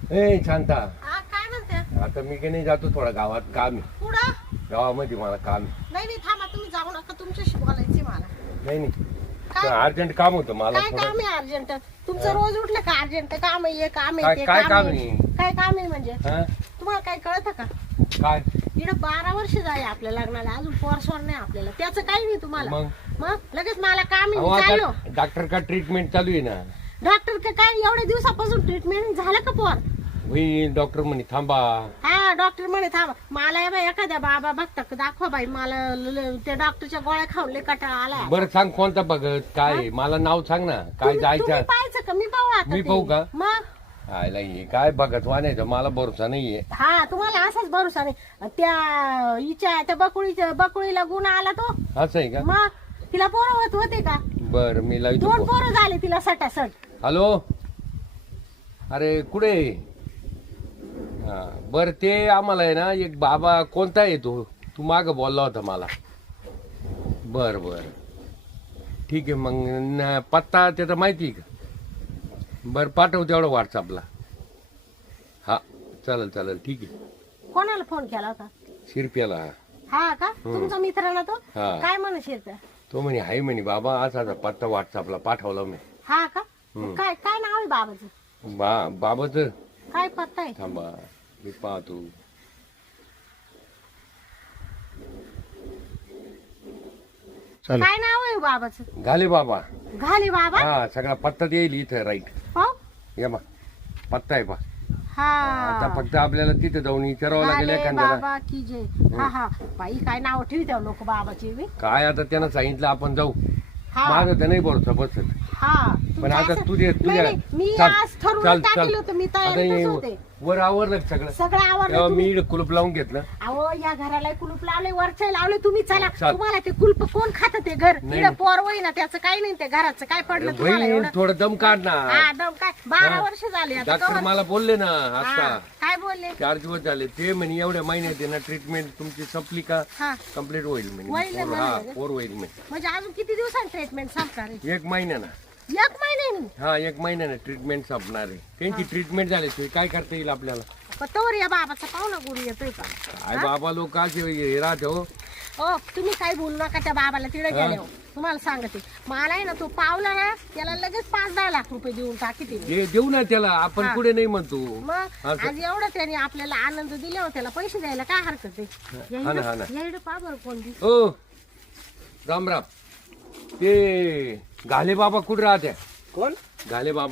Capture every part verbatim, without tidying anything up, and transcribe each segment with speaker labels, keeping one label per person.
Speaker 1: ए शांता,
Speaker 2: हा, काय म्हणते?
Speaker 1: आता मी काही नाही जातो, थोडा गावात काम आहे.
Speaker 2: पुढं
Speaker 1: गावामध्ये मला काम आहे.
Speaker 2: नाही नाही थांबा, तुम्ही जाऊ नका, तुमच्याशी बोलायची मला.
Speaker 1: नाही नाही
Speaker 2: काय
Speaker 1: अर्जंट काम होतं मला
Speaker 2: काय
Speaker 1: थोडं.
Speaker 2: काम आहे अर्जंट? तुमचं रोज उठलं का अर्जंट काम आहे, हे काम
Speaker 1: काय-
Speaker 2: आहे, ते
Speaker 1: काय
Speaker 2: काम
Speaker 1: काम
Speaker 2: आहे?
Speaker 1: आहे?
Speaker 2: काय काम आहे म्हणजे?
Speaker 1: हा?
Speaker 2: तुम्हाला काय कळतं का?
Speaker 1: काय
Speaker 2: इकडं बारा वर्ष झाले आपल्या लग्नाला, अजून पोरसोर नाही आपल्याला, त्याचं काही नाही तुम्हाला.
Speaker 1: मग?
Speaker 2: मग लगेच मला काम
Speaker 1: अहो,
Speaker 2: आहे,
Speaker 1: आता
Speaker 2: चाललो.
Speaker 1: डॉक्टर का ट्रीटमेंट चालू आहे ना.
Speaker 2: डॉक्टर का काय एवढ्या दिवसापासून ट्रीटमेंट झालं का पोर?
Speaker 1: होई डॉक्टर म्हणे थांबा.
Speaker 2: हा डॉक्टर म्हणे थांबा. मला हे बाई एखाद्या बाबा बघता का दाखवा बाई, मला ल- ल- त्या डॉक्टरच्या गोळ्या खाऊन लय कंटाळा आलाय.
Speaker 1: बरं सांग कोणता बघत काय आहे? मला नाव सांग ना, काय
Speaker 2: तुम्ही-
Speaker 1: जायचं.
Speaker 2: तुम्ही पाहायचं का? मी पाहू आता
Speaker 1: मी
Speaker 2: ते.
Speaker 1: पाहू का?
Speaker 2: मग
Speaker 1: आयला हे काय बघत वाणायचं, मला भरोसा नाहीये.
Speaker 2: हा तुम्हाला असाच भरोसा नाही. त्या हिच्या त्या बकुळीच्या बकुळीला गुण आला तो.
Speaker 1: असं आहे का?
Speaker 2: मग तिला पोरं होत होते का?
Speaker 1: बर मी लावतो
Speaker 2: दोन
Speaker 1: फोन.
Speaker 2: पोरं झाले तिला सटासट.
Speaker 1: हॅलो, अरे कुठे आहे? हा बर, ते आम्हाला आहे ना एक बाबा, कोणता आहे तो? तू माग बोलला होता मला. बर बर ठीक आहे, मग न- पत्ता त्याचा माहिती आहे का? बर पाठव तेवढं व्हॉट्सअपला. हा चालेल चालेल ठीक आहे.
Speaker 2: कोणाला फोन केला होता?
Speaker 1: शिरप्याला.
Speaker 2: हा का? तुमचा मित्र ना तो?
Speaker 1: हा.
Speaker 2: काय म्हणे शिरप्या?
Speaker 1: तो म्हणे हाय म्हणे बाबा, असा असा पत्ता व्हॉट्सअपला पाठवला मी.
Speaker 2: हा का?
Speaker 1: हम्म.
Speaker 2: काय काय नाव आहे बाबाचं?
Speaker 1: बा बाबाच
Speaker 2: काय पत्ता आहे?
Speaker 1: थांबा मी पाहतो. चल
Speaker 2: काय नाव आहे बाबाचं?
Speaker 1: घाले बाबा.
Speaker 2: घाले बाबा.
Speaker 1: हा सगळा पत्ता येईल इथं राईट.
Speaker 2: पाहू.
Speaker 1: या बा पत्ता आहे बा.
Speaker 2: हा
Speaker 1: आता फक्त आपल्याला तिथे जाऊन विचारावं लागेल
Speaker 2: घाले
Speaker 1: एखाद्याला.
Speaker 2: बाबा की जय. हा हा बाई काय नाव ठेवते लोक बाबाची बी.
Speaker 1: काय आता त्यानं सांगितलं आपण जाऊ.
Speaker 2: हा
Speaker 1: माझं तर नाही भरोसा बसत.
Speaker 2: हा
Speaker 1: पण
Speaker 2: तुमचं
Speaker 1: आता
Speaker 2: असं-
Speaker 1: तुझे
Speaker 2: नाही,
Speaker 1: तुझ्या
Speaker 2: नाही, मी
Speaker 1: चाल,
Speaker 2: आज ठरवून
Speaker 1: चाल,
Speaker 2: टाकलं
Speaker 1: चाल.
Speaker 2: होतं, मी
Speaker 1: आता
Speaker 2: तयारीतच
Speaker 1: हे
Speaker 2: होते.
Speaker 1: वर आवरलं सगळं.
Speaker 2: सगळं आवडलं
Speaker 1: तेव्हा
Speaker 2: तुम्ही.
Speaker 1: मी इकडे कुलूप लावून घेतलं.
Speaker 2: अहो या घराला कुलूप लावले, वरचे लावले, तुम्ही चला.
Speaker 1: चाल.
Speaker 2: तुम्हाला ते कुलप कोण खात ते घर?
Speaker 1: नाही,
Speaker 2: इकडे पोर होई ना, त्याचं काही नाही, ते घराचं काय पडलं तुम्हाला
Speaker 1: भाई
Speaker 2: एवढं?
Speaker 1: थोडं दम काढ ना.
Speaker 2: हा दम काय बारा
Speaker 1: हा.
Speaker 2: वर्ष झाले आता
Speaker 1: डॉक्टर
Speaker 2: कवर-
Speaker 1: मला बोलले ना
Speaker 2: हा,
Speaker 1: आता
Speaker 2: काय बोलले?
Speaker 1: चार दिवस झाले. ते म्हणे एवढ्या महिन्यात आहे ना ट्रीटमेंट तुमची संपली का
Speaker 2: हा
Speaker 1: कम्प्लीट होईल म्हणे.
Speaker 2: होईल ना
Speaker 1: पोर- हा
Speaker 2: म्हणे.
Speaker 1: पोर होईल म्हणे.
Speaker 2: म्हणजे अजून किती दिवसांनी ट्रीटमेंट संपणार आहे?
Speaker 1: एक महिन्यानं.
Speaker 2: एक महिन्यानी?
Speaker 1: हा एक महिन्यानं ट्रीटमेंट संपणार आहे. त्यांची ट्रीटमेंट झाली ते काय करता येईल आपल्याला?
Speaker 2: पण तोवर या बाबाचा पाहुणा गुरु येतोय का?
Speaker 1: काय बाबा लोक असे हे राहते हो.
Speaker 2: हो तुम्ही काही बोलू नका त्या बाबाला, तिकडे गेले हो. तुम्हाला सांगते, मला आहे ना तो पावला ना त्याला लगेच पाच दहा लाख रुपये देऊन टाकी तिने.
Speaker 1: जे देऊ ना त्याला आपण
Speaker 2: हा.
Speaker 1: पुढे नाही म्हणतो.
Speaker 2: मग
Speaker 1: असं.
Speaker 2: आज एवढं त्याने आपल्याला आनंद दिल्यावर त्याला पैसे द्यायला काय हरकत
Speaker 1: हा ना, हा ना.
Speaker 2: आहे? येडं पहा बरं कोण दिस.
Speaker 1: ओ राम राम. ते घाले बाबा कुठे राहत्या?
Speaker 3: कोण?
Speaker 1: घाले बाबा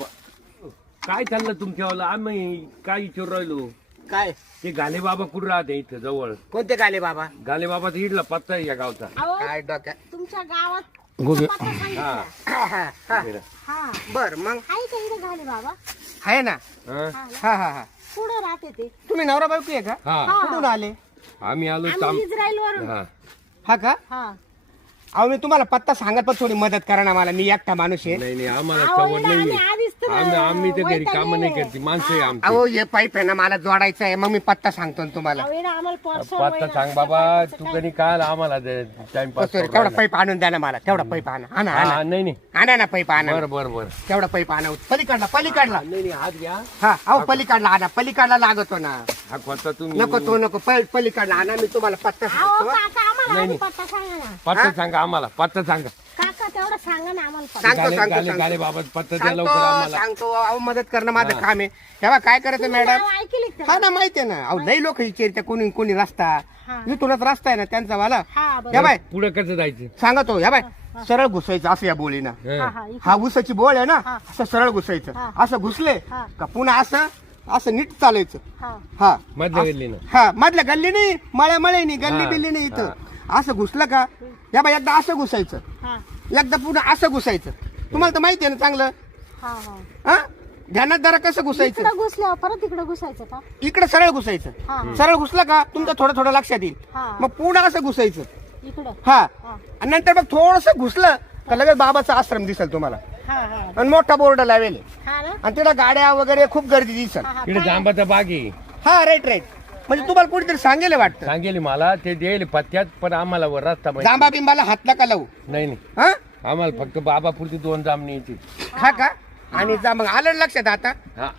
Speaker 1: काय चाललं तुमच्यावाला? आम्ही काय विचारू राहिलो.
Speaker 3: काय?
Speaker 1: ते घाले बाबा कुठे राहते इथं जवळ?
Speaker 3: कोणते गाले बाबा?
Speaker 1: घाले बाबाचा इडला पत्ता आहे या गावचा.
Speaker 2: अहो
Speaker 3: काय डोक्यात?
Speaker 2: तुमच्या गावात
Speaker 1: गोगे.
Speaker 2: पत्ता सांगितला.
Speaker 1: हा
Speaker 3: हा, हा, हा.
Speaker 2: हा
Speaker 3: बर मग
Speaker 2: आहे का इकडे घाले बाबा?
Speaker 3: आहे ना.
Speaker 1: हा?
Speaker 2: हा ना.
Speaker 3: हा हा हा.
Speaker 2: पुढं राहते ते.
Speaker 3: तुम्ही नवरा बायको आहे का?
Speaker 1: हा
Speaker 3: कुठून आले?
Speaker 1: आम्ही आलो
Speaker 2: आम्ही
Speaker 1: ताम.
Speaker 2: इस्रायल वरून.
Speaker 1: हा
Speaker 3: हा का?
Speaker 2: हा
Speaker 3: अहो मी तुम्हाला पत्ता सांगत पण थोडी मदत करा ना मला, मी एकटा माणूस आहे.
Speaker 1: नाही नाही आम्हाला
Speaker 2: अहो,
Speaker 1: सवड
Speaker 2: इकडे
Speaker 1: नाहीये.
Speaker 2: आम्ही आधीच तर
Speaker 1: आम्ही आम्ही तर घरी
Speaker 2: वैतागले.
Speaker 1: काम नाही करते, माणसं आहे आमची.
Speaker 3: अहो हे पाईप आहे ना, मला जोडायचं आहे, मग मी पत्ता सांगतो ना तुम्हाला.
Speaker 2: अहो, इकडे आम्हाला पोरसोर
Speaker 1: पत्ता
Speaker 2: वय
Speaker 1: सांग
Speaker 2: ना,
Speaker 1: बाबा.
Speaker 2: त्याचं
Speaker 1: तू
Speaker 2: काय?
Speaker 1: कधी काय आम्हाला टाइमपास
Speaker 3: सॉरी, तेवढा पाईप आणून द्या ना मला, तेवढा पाईप आणा. आणा आणा
Speaker 1: नाही नाही
Speaker 3: आणा ना पाईप आणा.
Speaker 1: बर बर बर.
Speaker 3: तेवढा पाईप आणा, पलीकडला पलीकडला.
Speaker 1: नाही नाही हात घ्या.
Speaker 3: हा अहो पलीकडला आणा, पलीकडला लागतो ना.
Speaker 1: हा कोणता तुम्ही?
Speaker 3: नको तो नको, पल- पलीकडला आणा, मी तुम्हाला पत्ता
Speaker 2: अहो
Speaker 3: सांगतो.
Speaker 2: काका आम्हाला
Speaker 1: नाही,
Speaker 2: आधी
Speaker 1: नाही.
Speaker 2: पत्ता सांगा ना.
Speaker 1: पत्ता सांगा आम्हाला. पत्ता सांगा.
Speaker 2: काका तेवढं सांगा ना आम्हाला पत्ता.
Speaker 3: सांगतो,
Speaker 1: गाले
Speaker 3: सांगतो,
Speaker 1: गाले
Speaker 3: सांगतो.
Speaker 1: गाले बाबा पत्ता द्या
Speaker 3: सांगतो
Speaker 1: लवकर आम्हाला.
Speaker 3: सांगतो अहो मदत करणं माझं
Speaker 1: हा.
Speaker 3: काम आहे. तेव्हा काय करायचं
Speaker 2: तुम्ही
Speaker 3: मॅडम?
Speaker 2: नाव ऐकली का
Speaker 3: हा
Speaker 2: त्याला?
Speaker 3: ना माहिती आहे ना. अहो लई लोक विचारते कोणी कोणी रस्ता
Speaker 2: हा.
Speaker 3: इथूनच रस्ता आहे ना त्यांचा वाला.
Speaker 2: हा
Speaker 3: या
Speaker 2: बरोबर.
Speaker 3: बाय
Speaker 1: पुढे कसं जायचं?
Speaker 3: सांगतो या बाय सरळ घुसायचं असं या बोलीना.
Speaker 2: हा
Speaker 1: हा.
Speaker 2: हा इकडे.
Speaker 3: हा ऊसाची बोळ आहे ना,
Speaker 2: हा.
Speaker 3: असं सरळ घुसायचं.
Speaker 2: हा.
Speaker 3: असं घुसले
Speaker 2: हा.
Speaker 3: का पुन्हा असं असं नीट चालायचं.
Speaker 2: हा
Speaker 3: हा
Speaker 1: मधल्या गल्लीनं.
Speaker 3: हा मधल्या गल्ली नाही, मळ्या मळे नाही, गल्ली
Speaker 1: हा.
Speaker 3: बिल्ली नाही इथं. असं घुसलं का या बाय एकदा असं घुसायचं,
Speaker 2: हा
Speaker 3: एकदा पुन्हा असं घुसायचं. तुम्हाला तर माहिती आहे ना चांगलं.
Speaker 2: हा हा
Speaker 3: हा ध्यानात जरा कसं घुसायचं.
Speaker 2: इकडे घुसल्यावर परत इकडे घुसायचं का?
Speaker 3: इकडे सरळ घुसायचं.
Speaker 2: हा
Speaker 3: सरळ घुसलं का तुमचं थोडं थोडं लक्षात येईल.
Speaker 2: हा
Speaker 3: मग पूर्ण असं घुसायचं.
Speaker 2: इकडं.
Speaker 3: हा
Speaker 2: हा
Speaker 3: आणि नंतर मग थोडस घुसलं का लगेच बाबाचा आश्रम दिसेल तुम्हाला,
Speaker 2: हा हा
Speaker 3: आणि मोठा बोर्ड लावेल,
Speaker 2: हा ना.
Speaker 3: आणि तिला गाड्या वगैरे खूप गर्दी दिसेल.
Speaker 2: हा, हा,
Speaker 1: इकडे
Speaker 2: काय?
Speaker 1: जांबाचा बाग आहे.
Speaker 3: हा राईट राईट. म्हणजे तुम्हाला कुठेतरी सांगेल वाटतं.
Speaker 1: सांगेल मला ते देईल पत्त्यात, पण आम्हाला वर रस्ता माहिती
Speaker 3: जांबा बिंबाला हात नका लावू.
Speaker 1: नाही नाही.
Speaker 3: हा
Speaker 1: आम्हाला फक्त बाबापुरती दोन जामणी येते.
Speaker 3: हा का? आणि जा मग आलं लक्षात आता.
Speaker 1: हा
Speaker 2: हम्म.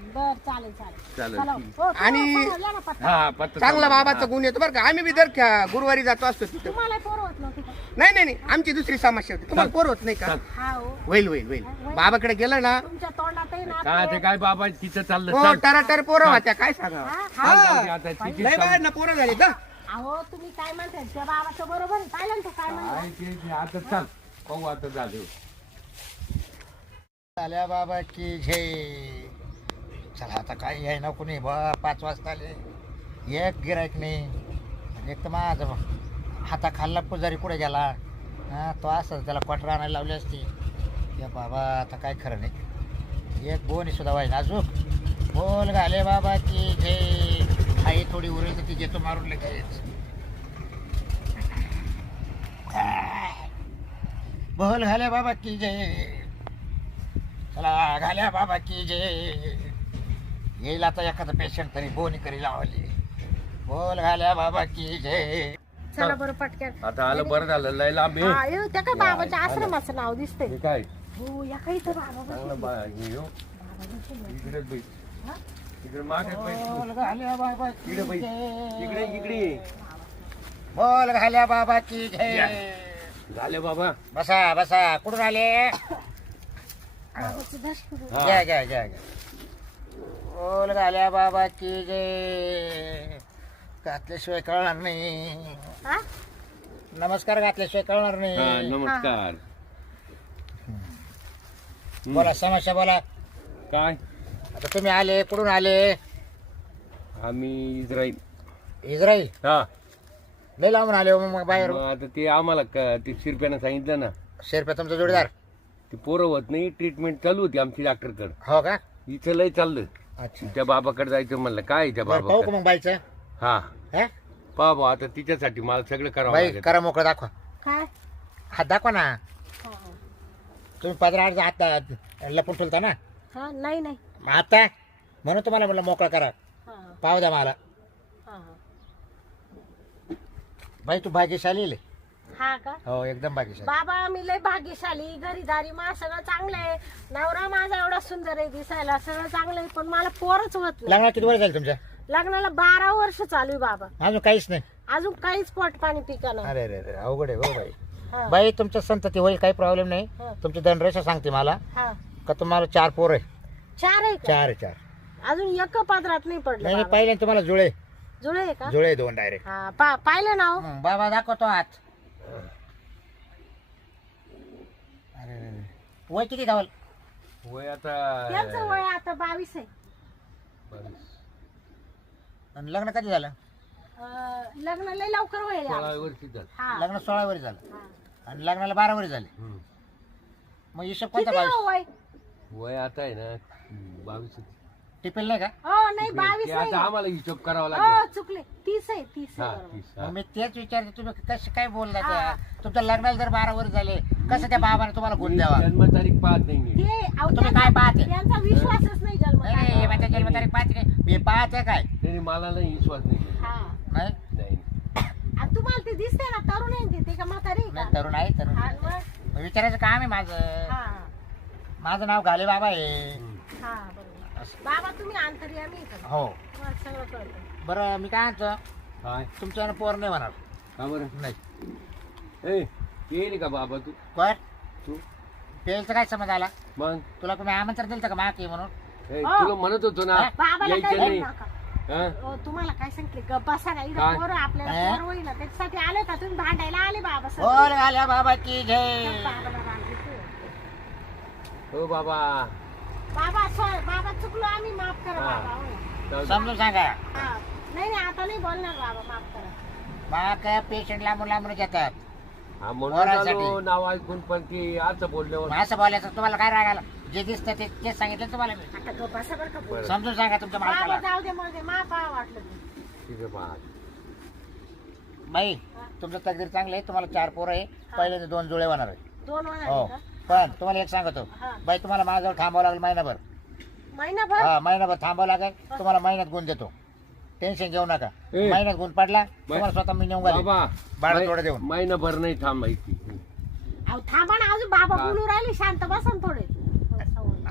Speaker 2: बर चालेल चालेल
Speaker 1: चालेल,
Speaker 2: चला.
Speaker 1: ठीक.
Speaker 2: हो, तुम्हाला
Speaker 3: आणि-
Speaker 2: समजलं ना पत्ता?
Speaker 1: हा पत्ता
Speaker 3: चांगला
Speaker 1: सांगा.
Speaker 3: बाबाचा गुण येतो बरं का आम्ही बी दर ख्या- गुरुवारी जातो असतो तिथं.
Speaker 2: तुम्हाला पोर होत नव्हती का?
Speaker 3: नाही नाही नाही आमची दुसरी समस्या होती तुम्हाला पोर होत नाही का
Speaker 1: चाल.
Speaker 2: हा हो
Speaker 3: होईल होईल होईल बाबाकडे गेलं ना
Speaker 2: तुमच्या तोंडातही ना
Speaker 1: काय ते काय बाबा तिचं चाललं
Speaker 3: हो
Speaker 1: चल.
Speaker 3: टराटर पोरं होत्या काय सांगा
Speaker 2: हा,
Speaker 1: चल,
Speaker 2: हा.
Speaker 1: जाऊ दे आता तिची
Speaker 3: नाही बाहेर ना पोरं झाली का
Speaker 2: अहो तुम्ही काय म्हणताय त्या बाबाचं बरोबर आहे पाहिलं ना तो काय म्हणतो
Speaker 1: काय ते- ते आता चाल पाहू आता झालं
Speaker 4: आल्या बाबा की जय. चला आता काही आहे ना कुणी बा पाच वाजता आले एक गिरायक नाही आणि एक तर माझं हाता खाल्ला पुजारी कुठे गेला हां तो असं त्याला क्वार्टर आणायला लावली असती या बाबा आता काय खरं नाही एक बोनी सुद्धा व्हायला अजून बोल घाले बाबा की जय. आई थोडी उरेल तर ती घेतो मारून लगेच बोल घाले बाबा की जय. चला घाल्या बाबा की जय. येईल आता एखादा पेशंट तरी बोनी करी लावली बोल घाल्या बाबा की जय.
Speaker 2: चला बरं पटकन
Speaker 1: आता आलं बरं झालं लय लांब आहे.
Speaker 2: हा येऊ त्या काय बाबाच्या आश्रमाचं नाव दिसतंय
Speaker 1: हे काय
Speaker 2: हो या काही तर बाबा
Speaker 1: चांगलं बा हे हो. इकडेच बैठ
Speaker 2: हा?
Speaker 1: इकडे मागे बैठ तू.
Speaker 4: बोल घाल्या बाबा की
Speaker 1: इकडे बैठ
Speaker 4: जय.
Speaker 1: इकडे इकडे ये.
Speaker 4: बोल घाल्या बाबा की जय.
Speaker 1: झाले बाबा
Speaker 4: बसा बसा कुठून आले
Speaker 2: बाबाचं दर्शन घेऊ.
Speaker 1: हा.
Speaker 4: घ्या घ्या घ्या घ्या बोल घाल्या बाबा की जय. घातल्याशिवाय कळणार नाही
Speaker 2: हा?
Speaker 4: नमस्कार घातल्याशिवाय कळणार
Speaker 1: हा,
Speaker 4: नाही
Speaker 1: नमस्कार
Speaker 4: बोला समस्या बोला
Speaker 1: काय
Speaker 4: आता तुम्ही आले कुठून आले
Speaker 1: आम्ही इस्राईल
Speaker 4: इस्राईल
Speaker 1: हा
Speaker 4: लय लांबून आले हो मग बाहेर
Speaker 1: मग आता ते आम्हाला क- ते शिरप्यानं सांगितलं ना
Speaker 4: शेरपे तुमचा जोडीदार
Speaker 1: ते पोरं होत नाही ट्रीटमेंट चालू होती आमची डॉक्टरकडे
Speaker 4: हो का
Speaker 1: इथं लय चाललं
Speaker 4: अच्छा
Speaker 1: त्या बाबाकडे जायचं म्हणलं काय आहे त्या
Speaker 4: बरं, पाहू का
Speaker 1: बाबाकडे
Speaker 4: मग बाईचं
Speaker 1: हा
Speaker 4: हा?
Speaker 1: पहा भाऊ आता तिच्यासाठी मला सगळं करावं
Speaker 4: बाई
Speaker 1: लागेल
Speaker 4: करा मोकळं दाखवा
Speaker 2: काय
Speaker 4: हात दाखवा ना
Speaker 2: हा, हा.
Speaker 4: तुम्ही पंधरा आठ हात लपून ठेवता ना
Speaker 2: हा नाही नाही
Speaker 4: मग आता म्हणून तुम्हाला म्हटलं मोकळा करा
Speaker 2: हा,
Speaker 4: पाहू द्या मला
Speaker 2: हा, हा.
Speaker 4: बाई तू भाग्यशाली आहे.
Speaker 2: हा का
Speaker 4: हो एकदम भाग्यशाली
Speaker 2: बाबा मी लय भाग्यशाली घरीदारी मा सगळं चांगलं आहे नवरा माझा एवढा सुंदर आहे दिसायला सगळं चांगलं आहे पण मला पोरच होत नाही
Speaker 4: लग्नाला किती वर्ष झाली तुमच्या
Speaker 2: लग्नाला बारा वर्ष चालू आहे बाबा
Speaker 4: अजून काहीच नाही
Speaker 2: अजून काहीच पोट पाणी पिका नाही
Speaker 4: अरे अरे अरे अवघड आहे हो बाई
Speaker 2: हा,
Speaker 4: बाई तुमच्या संतती होईल काही प्रॉब्लेम नाही
Speaker 2: हा.
Speaker 4: तुमची धनरेषा सांगते मला
Speaker 2: हा.
Speaker 4: का तुम्हाला चार पोर आहे
Speaker 2: चार आहे का
Speaker 4: चार आहे चार
Speaker 2: अजून एक पदरात नाही
Speaker 4: नाही
Speaker 2: पडलं
Speaker 4: नाही
Speaker 2: बाबा.
Speaker 4: पाहिले तुम्हाला जुळे
Speaker 2: जुळे आहे का
Speaker 4: जुळे दोन डायरेक्ट
Speaker 2: हा पा- पाहिलं ना हो?
Speaker 4: बाबा दाखवतो हात अरे अरे, अरे. वय किती धावल
Speaker 1: वय आता
Speaker 2: त्यांचं वय आता बावीस आहे
Speaker 4: आणि लग्न कधी झालं
Speaker 2: अं, लग्न लय लवकर होईल
Speaker 1: सोळा
Speaker 2: आमचं.
Speaker 1: वर्षी झालं
Speaker 2: हा
Speaker 4: लग्न सोळा वरी झालं
Speaker 2: हा.
Speaker 4: आणि लग्नाला बारा वरी झाले
Speaker 1: हम्म.
Speaker 4: मग हिशोब कोणता
Speaker 2: किती हो
Speaker 4: बावीस
Speaker 2: वय
Speaker 1: वय आता आहे ना हम्म, बावीस
Speaker 4: टिपेल नाही का
Speaker 2: हो नाही बावीस
Speaker 1: ते
Speaker 2: नाही
Speaker 1: आता आम्हाला हिशोब करावा
Speaker 2: हो
Speaker 1: लागेल
Speaker 2: चुकले तीस आहे तीस
Speaker 1: हा
Speaker 2: आहे बरोबर.
Speaker 1: तीस, हा.
Speaker 4: मग मी तेच विचारते तुम्ही कसं काय बोलला
Speaker 2: हा.
Speaker 4: त्या तुमच्या लग्नाला जर बारा वरी झाले कसं त्या बाबाने तुम्हाला गुण द्यावा
Speaker 1: जन्मतारीख पाहत नाही मी
Speaker 2: ते अहो,
Speaker 4: तुम्ही
Speaker 2: त्यांचा-
Speaker 4: काय पाहते?
Speaker 2: त्यांचा विश्वासच नाही जन्म
Speaker 4: नाही नाही माझ्या जन्मतारीख पाहते काय मी पाहते काय
Speaker 1: नाही नाही, मला नाही विश्वास नाही
Speaker 2: हा
Speaker 4: नाही
Speaker 1: नाही
Speaker 2: आ, तुम्हाला ते दिसते ना तरुण आहे ना ते का म्हातारी आहे
Speaker 4: नाही
Speaker 2: का
Speaker 4: तरुण आहे तरुण
Speaker 2: हा,
Speaker 4: आहे.
Speaker 2: मग?
Speaker 4: मग विचारायचं काम आहे माझं
Speaker 2: हा
Speaker 4: माझं नाव घाले बाबा आहे
Speaker 1: हम्म.
Speaker 2: हा बरोबर बाबा तुम्ही अंतर्यामी आहे का
Speaker 4: हो
Speaker 2: तुम्हाला सगळं कळतं
Speaker 4: बरं मी काय म्हणतो
Speaker 1: काय
Speaker 4: तुमच्या पोर नाही म्हणाल
Speaker 1: का बरं
Speaker 4: नाही
Speaker 1: ए येईल का बाबा तू
Speaker 4: कोण
Speaker 1: तू
Speaker 4: पेलचं काय समज आला
Speaker 1: मग
Speaker 4: तुला तुम्ही आमंत्रण दिलं का माकी म्हणून
Speaker 1: ए,
Speaker 2: हो.
Speaker 1: तुला म्हणत होतो ना
Speaker 2: बाबाला
Speaker 1: यायचं
Speaker 2: काय
Speaker 1: नाही
Speaker 2: बोलू नका.
Speaker 1: हा?
Speaker 2: अहो, तुम्हाला काय सांगितले ग बसा ना
Speaker 1: काय?
Speaker 2: इथं पोरं आपल्याला
Speaker 4: हा?
Speaker 2: पोर होईल ना त्याच्यासाठी आले का तुम्ही भांडायला आले बाबा सर
Speaker 4: बोल घाल्या बाबा की जय
Speaker 2: बाबाला रागिवतो.
Speaker 1: हो बाबा
Speaker 2: बाबा सॉरी बाबा चुकलो आम्ही माफ करा
Speaker 1: हा.
Speaker 2: बाबा हो ना.
Speaker 1: जाऊ दे.
Speaker 4: समजून सांगा
Speaker 2: हा नाही नाही आता नाही बोलणार बाबा माफ करा
Speaker 4: मला काय पेशंट लांबून लांबून घेतात
Speaker 1: हा, म्हणून
Speaker 4: पोरासाठी.
Speaker 1: आलो, नाव ऐकून पण ती असं बोलल्यावर
Speaker 4: मग असं बोलायचं तुम्हाला काय रागाला जे दिसतं ते तेच सांगितलं तुम्हाला मी
Speaker 2: आता ग बसा बरं का
Speaker 1: बरं.
Speaker 4: समजून सांगा तुमच्या
Speaker 2: बाबा
Speaker 4: मालकाला
Speaker 2: जाऊ दे मग मा पा वाटलं ते.
Speaker 1: ठीक आहे पहा.
Speaker 4: बाई तुमचं तकदीर चांगलं आहे तुम्हाला चार पोरं आहे पहिल्यांदा दोन जुळे होणार आहे
Speaker 2: दोन
Speaker 4: हो
Speaker 2: महिने का
Speaker 4: पण तुम्हाला एक सांगतो
Speaker 2: हा.
Speaker 4: बाई तुम्हाला माझ्याजवळ थांबावं लागेल महिनाभर
Speaker 2: महिनाभर
Speaker 4: हा महिनाभर थांबावं लागेल तुम्हाला महिन्यात गुण देतो टेन्शन घेऊ नका
Speaker 1: ए.
Speaker 4: महिन्यात गुण पडला तुम्हाला स्वतः मी नेऊन घालेन.
Speaker 1: बाबा
Speaker 4: बाळा थोडं देऊन
Speaker 1: महिनाभर नाही थांबायची
Speaker 2: अहो थांबा ना अजून बाबा
Speaker 1: हा.
Speaker 2: बोलू राहिले शांत बसा ना थोडे थोडं सावध.
Speaker 4: अहो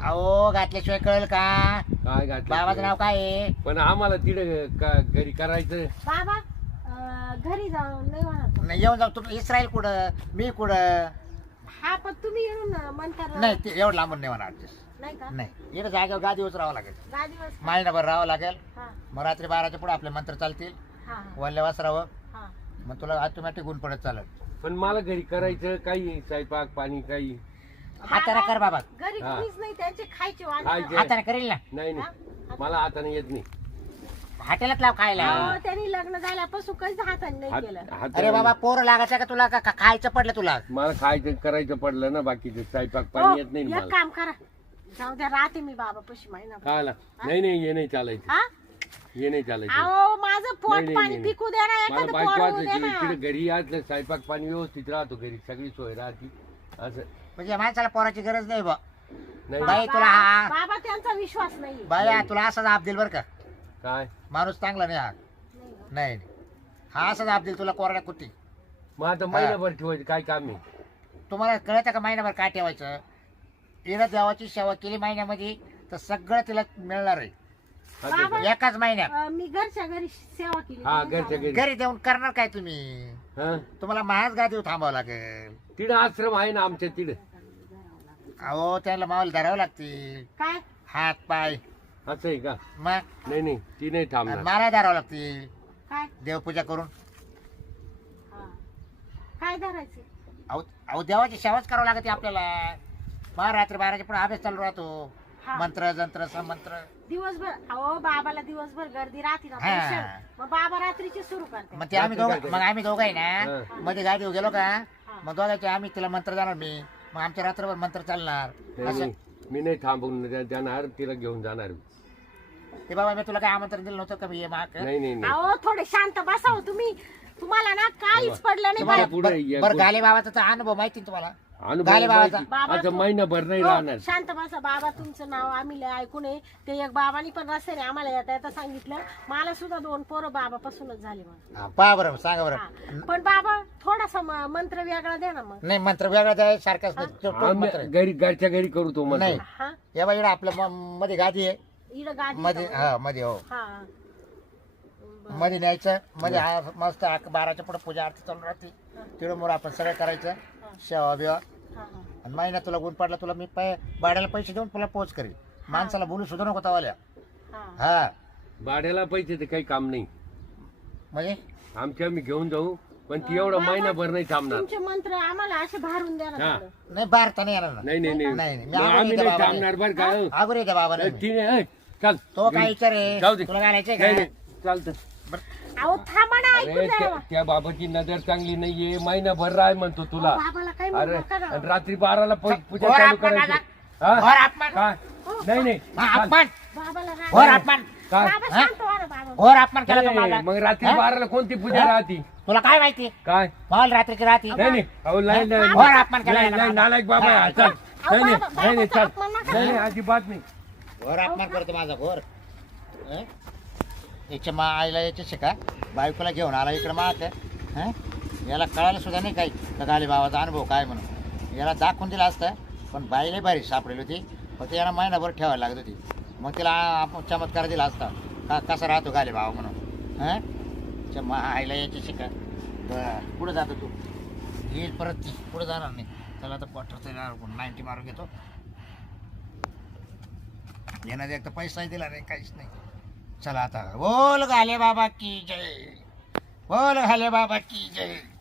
Speaker 4: अहो घातल्याशिवाय कळेल का
Speaker 1: काय घातलं
Speaker 4: बाबाचं नाव काय आहे
Speaker 1: पण आम्हाला तिथे घरी करायचं.
Speaker 2: बाबा अं, घरी जाऊन नाही म्हणत.
Speaker 4: नाही येऊन जाऊ तुम्ही इस्रायल कुठं मी कुठं
Speaker 2: हा पण तुम्ही येऊन म्हणता
Speaker 4: नाही ते एवढं लांबून नाही म्हणा ऍडजस्ट
Speaker 2: नाही का
Speaker 4: नाही इकडे जागेवर गादीवरच राहावं लागेल
Speaker 2: दहा दिवस
Speaker 4: महिनाभर राहावं लागेल
Speaker 2: हा
Speaker 4: मग रात्री बाराच्या पुढे आपले मंत्र चालतील
Speaker 2: हा
Speaker 4: वल्ल्या वासरावं
Speaker 2: हा
Speaker 4: मग तुला ऑटोमॅटिक गुण पडत चालत
Speaker 1: पण मला घरी करायचं काही स्वयंपाक पाणी काही
Speaker 4: हाताने कर बाबा
Speaker 2: घरी
Speaker 1: हा.
Speaker 2: कोणीच नाही त्यांचे खायचे वांदे.
Speaker 1: खायचे.
Speaker 4: हाताने करेल ना
Speaker 1: नाही नाही मला हाताने येत नाही.
Speaker 4: हाटेलाच लाव खायला
Speaker 2: अहो, त्यांनी लग्न झाल्यापासून काहीच हाताने नाही केलं
Speaker 1: हात- हात-
Speaker 4: अरे बाबा पोरं लागायचं का तुला का का- खायचं पडलं तुला
Speaker 1: मला खायचं करायचं पडलं ना बाकीचं स्वयंपाक
Speaker 2: हो,
Speaker 1: पाणी येत नाही ना
Speaker 2: एक
Speaker 1: मला.
Speaker 2: काम करा जाऊ द्या राहते मी बाबा पशी महिना
Speaker 1: खायला नाही नाही हे नाही चालायचं
Speaker 2: हा
Speaker 1: हे नाही चालायचं.
Speaker 2: अहो माझं
Speaker 1: नाही,
Speaker 2: पोट
Speaker 1: नाही,
Speaker 2: पाणी
Speaker 1: नाही.
Speaker 2: पिकू द्या ना
Speaker 1: मला
Speaker 2: एखादं
Speaker 1: बायको
Speaker 2: पोर होऊ द्या
Speaker 1: वाचायची
Speaker 2: ना.
Speaker 1: तिकडे घरी असलं स्वयंपाक पाणी व्यवस्थित राहतो घरी सगळी सोय राहते असं
Speaker 4: म्हणजे माणसाला पोराची गरज नाही बा
Speaker 1: नाही
Speaker 4: बाई तुला हा
Speaker 2: बाबा त्यांचा विश्वास नाही
Speaker 4: बाई तुला असाच आप दिल बरं का
Speaker 1: काय
Speaker 4: माणूस चांगला नाही हा नाही नाही. हा असाच आप दिल तुला कोरड्या कुट्टी
Speaker 1: मग आता महिनाभर ठेवायचं काय काम आहे.
Speaker 4: तुम्हाला कळतं का महिन्याभर काय ठेवायचं येणं देवाची सेवा केली महिन्यामध्ये तर सगळं तिला मिळणार आहे
Speaker 1: असं
Speaker 2: बाबा.
Speaker 1: का?
Speaker 4: एकाच महिन्यात
Speaker 2: अं, मी घरच्या घरी सेवा केली
Speaker 1: हा घरच्या घरी
Speaker 4: घरी देऊन करणार काय तुम्ही
Speaker 1: हा
Speaker 4: तुम्हाला महाच गादीवर थांबावं लागेल
Speaker 1: तिकडे आश्रम आहे ना आमच्या तिकडे
Speaker 4: अहो त्याला मावल धरावं लागतील
Speaker 2: काय
Speaker 4: हात पाय
Speaker 1: असं आहे का
Speaker 4: मग
Speaker 1: नाही नाही ती नाही
Speaker 4: आणि
Speaker 1: थांबणार.
Speaker 4: मारा धरावं लागतील
Speaker 2: काय
Speaker 4: देवपूजा करून
Speaker 2: हा. काय धरायचे
Speaker 4: अहो अहो देवाची सेवाच करावं लागते आपल्याला मग रात्री बाराच्या पुढे अभ्यास चालू राहतो
Speaker 2: हा.
Speaker 4: मंत्र जंत्र समंत्र
Speaker 2: दिवसभर अहो बाबाला दिवसभर गर्दी राहते ना
Speaker 4: हा.
Speaker 2: patient. मग बाबा रात्रीचे सुरू करते
Speaker 4: मग ते आम्ही
Speaker 1: रात्री
Speaker 4: दोघं
Speaker 1: काय
Speaker 4: मग आम्ही दोघं आहे ना
Speaker 1: हा.
Speaker 4: मध्ये गादीवर गेलो का मग दोघांचे आम्ही तिला मंत्र जाणार मी मग आमच्या रात्रभर मंत्र चालणार
Speaker 1: नाही,
Speaker 4: असं
Speaker 1: नाही. मी नाही थांबून द्या- जाणार तिला घेऊन जाणार.
Speaker 4: ते बाबा मी तुला काय आमंत्रण दिलं नव्हतं का मी ये माग
Speaker 1: नाही नाही नाही
Speaker 2: अहो थोडे शांत बसाव तुम्ही तुम्हाला ना काहीच पडलं नाही
Speaker 1: तुम्हाला
Speaker 2: बाई.
Speaker 1: पुढे या
Speaker 4: बरं
Speaker 1: गो-
Speaker 4: गाले बाबाचा तर अनुभव माहिती ना तुम्हाला
Speaker 1: अनुभव
Speaker 4: गाले बाबाचा.
Speaker 1: माहिती.
Speaker 2: बाबा
Speaker 1: आता
Speaker 2: तू-
Speaker 1: महिनाभर नाही
Speaker 2: हो,
Speaker 1: राहणार.
Speaker 2: शांत बसा बाबा तुमचं नाव आम्ही लय ऐकून आहे ते एक बाबांनी पण रस्त्याने आम्हाला येता येता सांगितलं मला सुद्धा दोन पोरं बाबापासूनच झाले म्हणून
Speaker 4: हा, पहा बरं सांगा बरं
Speaker 2: हा. पण बाबा थोडासा म- मंत्र वेगळा द्या ना मग
Speaker 4: नाही मंत्र वेगळा जाय सारखाच नाही तो- तोच
Speaker 1: आम्ही
Speaker 4: मंत्र आहे.
Speaker 1: घरी घरच्या घरी करू तो
Speaker 4: नाही.
Speaker 1: म्हणतो.
Speaker 2: हा
Speaker 4: या बाई आपल्या म- मध्ये गादी आहे
Speaker 2: इकडं गादी
Speaker 4: मध्ये
Speaker 2: का?
Speaker 4: हा मध्ये हो
Speaker 2: हा
Speaker 4: मध्ये न्यायचं मध्ये हा मस्त आ- बाराच्या पुढे पूजा आरती चालू राहते तिकडे मोर आपण सगळं करायचं सेवा बिवा
Speaker 2: हा हा
Speaker 4: आणि महिन्यात तुला गुण पडला तुला मी पै भाड्याला पैसे देऊन तुला पोच करेल माणसाला बोलू सुद्धा नको तवाल्या
Speaker 2: हा
Speaker 4: हा
Speaker 1: भाड्याला पैसे ते काही काम नाही
Speaker 4: म्हणजे
Speaker 1: आमच्या आम्ही घेऊन जाऊ पण ती एवढा महिनाभर नाही थांबणार.
Speaker 2: तुमचे मंत्र आम्हाला असे भारून द्या ना
Speaker 1: हा.
Speaker 2: थोडं.
Speaker 4: नाही भारता नाही येणार ना
Speaker 1: नाही नाही नाही
Speaker 4: नाही, नाही. मी
Speaker 1: मग
Speaker 4: आगोदर
Speaker 1: आम्ही
Speaker 4: इथं
Speaker 1: नाही
Speaker 4: बाबा
Speaker 1: थांबणार बरं का.
Speaker 4: अगोदर येते बाबा
Speaker 1: अ, तिने अ, चल
Speaker 4: तो काय विचार आहे
Speaker 1: जाऊ दे.
Speaker 4: तुला घालायचंय
Speaker 1: नाही
Speaker 4: का
Speaker 1: नाही चालतं.
Speaker 2: अहो थांबा ना ऐकून
Speaker 1: अरे
Speaker 2: द्या
Speaker 1: त्या-
Speaker 2: ना.
Speaker 1: त्या बाबाची नजर चांगली नाहीये महिनाभर राय म्हणतो तुला.
Speaker 2: अहो, बाबाला काय म्हणू
Speaker 1: अरे
Speaker 2: नका ना.
Speaker 1: आणि रात्री बाराला प- पूजा
Speaker 4: घोर
Speaker 1: चालू
Speaker 4: अपमान
Speaker 1: करायची.
Speaker 4: झाला.
Speaker 1: हा?
Speaker 4: घोर अपमान.
Speaker 1: काय नाही नाही
Speaker 4: हा,
Speaker 1: चाल.
Speaker 4: अपमान
Speaker 2: बाबाला राग-
Speaker 4: घोर अपमान
Speaker 1: काय
Speaker 2: बाबा
Speaker 4: हा?
Speaker 2: शांत व्हा ना बाबा
Speaker 4: घोर अपमान केला तो
Speaker 1: नाही,
Speaker 4: मला.
Speaker 1: मग रात्री
Speaker 4: हा?
Speaker 1: बाराला कोणती पूजा
Speaker 4: हा?
Speaker 1: राहती
Speaker 4: तुला काय माहिती
Speaker 1: काय
Speaker 4: माल रात्रीची राहती
Speaker 1: नाही नाही अहो नाही नाही
Speaker 4: घोर अपमान केला
Speaker 1: नाही,
Speaker 4: याला
Speaker 1: नाही,
Speaker 4: बाबा.
Speaker 1: नालायक बाबा आहे,
Speaker 4: हा,
Speaker 1: चल
Speaker 2: अहो,
Speaker 1: नाही नाही
Speaker 2: बाबा-
Speaker 1: नाही नाही
Speaker 2: बाबाचा
Speaker 1: चल
Speaker 2: अपमान नका
Speaker 1: नाही नाही
Speaker 2: करू.
Speaker 1: अजिबात नाही.
Speaker 4: घोर अपमान करतो माझा घोर हं? याच्या मा आईला याच्या शिका बायकोला घेऊन आला इकडे माग हं? याला कळायला सुद्धा नाही काही तर गाली बाबाचा अनुभव काय म्हणून याला दाखवून दिला असतं पण बाईला भारी सापडेल होती फक्त याला महिनाभर ठेवायला लागत होती मग तिला आपण चमत्कार दिला असता का कसा राहतो गाली बाबा म्हणून हं च्या मा आईला याची शिका बरं पुढे जातो तू येईल परत ती पुढे जाणार नाही चला आता क्वार्टर नाईन्टी मारून घेतो येणार एक तर पैसाही दिला नाही काहीच नाही चला आता बोल घाले बाबा की जय बोल घाले बाबा की जय